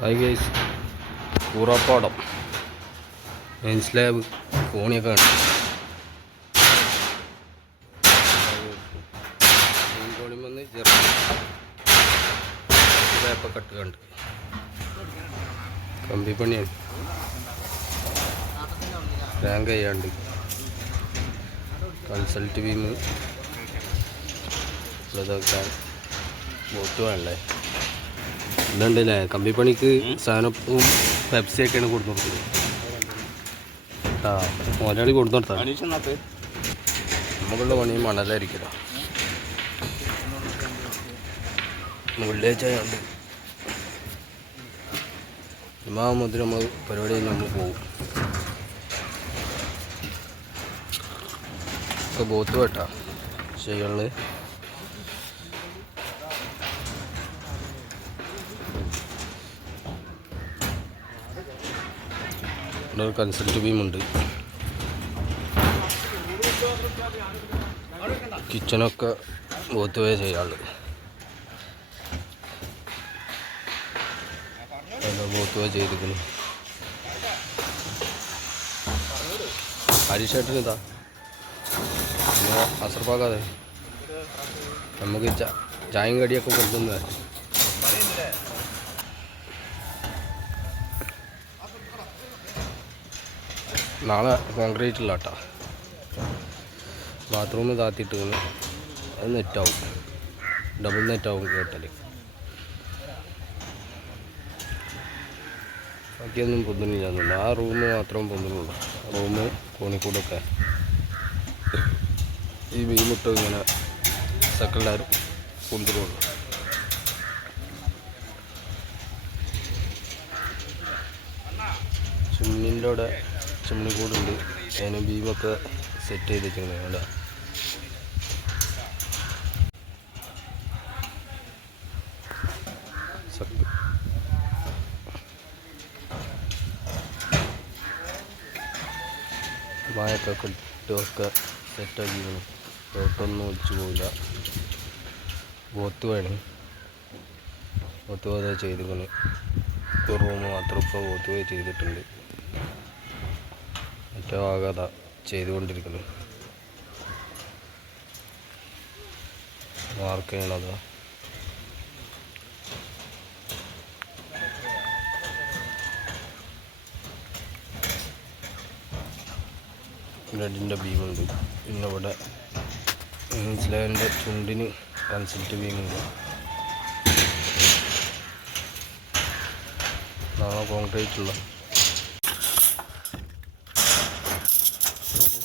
Hi guys കൂറപ്പാടം. Main slab കോണിയൊക്കെ ഉണ്ട് main കോണി വന്ന് ചെറുപ്പം കട്ട് കണ്ട്. കമ്പിപ്പണിയാണ് റാങ്ക് ചെയ്യാണ്ട് കൺസൾട്ട് ബീം ഇതൊക്കെ ബോട്ട് വേണല്ലേ? ഇതുണ്ടല്ലേ കമ്പിപ്പണിക്ക് സാധനവും പെപ്സിയൊക്കെയാണ് കൊടുത്തു കൊടുത്തത്. ആ മുതലാളി കൊടുത്തു കൊടുത്താൽ നമുക്കുള്ള പണി മണലായിരിക്കും വെള്ളിയാഴ്ച ആയതുകൊണ്ട് ഇമാ മുതൽ നമ്മൾ പരിപാടി കഴിഞ്ഞ് നമ്മൾ പോകും ഒക്കെ ബോത്ത് വേട്ട ശരികളിൽ ഇവിടെ ഒരു കൺസൾട്ട് ബീമുണ്ട് കിച്ചണൊക്കെ ബോത്ത് വേ ചെയ്യാറുണ്ട് ബോത്ത് വേ ചെയ്തിരിക്കുന്നു ഹരീഷേട്ടന് ഇതാ. പിന്നെ അസർപ്പാക്കാതെ. നമുക്ക് ചായം കടിയൊക്കെ കൊടുക്കുന്നത്. നാളെ കോൺക്രീറ്റ് ഇല്ല കേട്ടോ ബാത്റൂമിൽ താത്തിയിട്ട് അത് നെറ്റാവും. ഡബിൾ നെറ്റാവും കേട്ടൽ ബാക്കിയൊന്നും പൊന്തുന്നില്ല ആ റൂം മാത്രം പൊന്തുന്നുള്ളൂ. റൂം കോണിക്കൂടൊക്കെ. ഈ മീൻമുട്ട ഇങ്ങനെ സെക്കൻഡാരും കൊണ്ടുപോകുള്ളൂ ചുമ്മിന്റെ അവിടെ ചിമ്മിണി കൂടുണ്ട് അതിന് ബീമൊക്കെ സെറ്റ് ചെയ്ത് വെച്ചിരിക്കുന്നത് അവിടെ വായൊക്കെ കിട്ടുമൊക്കെ സെറ്റാക്കിയിരുന്നു തോട്ടൊന്നും ഒലിച്ചു പോവില്ല. ബോത്ത് വേണം. ബോത്ത് പോതെ ചെയ്തിരിക്കുന്നു. ഒരു റൂം മാത്രം ഇപ്പോൾ ബോത്ത് പോയി ചെയ്തിട്ടുണ്ട്. അതാ ചെയ്തുകൊണ്ടിരിക്കുന്നു. മാർക്ക് ചെയ്യണത് ബ്ലഡിന്റെ ബീമുണ്ട്. ഇവിടെ ന്യൂസിലാൻഡിന്റെ ചുണ്ടിന് കൺസൾട്ട് ബീമുണ്ട്. നാളെ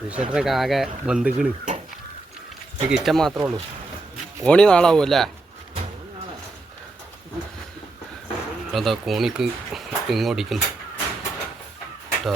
ചൂടാണ് ആകെ ബന്ധുക്കണ് എനിക്ക് ഇഷ്ടം മാത്രമേ ഉള്ളൂ. കോണി നാളാവും അല്ലേ? അതാ കോണിക്ക് ഇങ്ങോട്ടിക്കുന്നു കേട്ടോ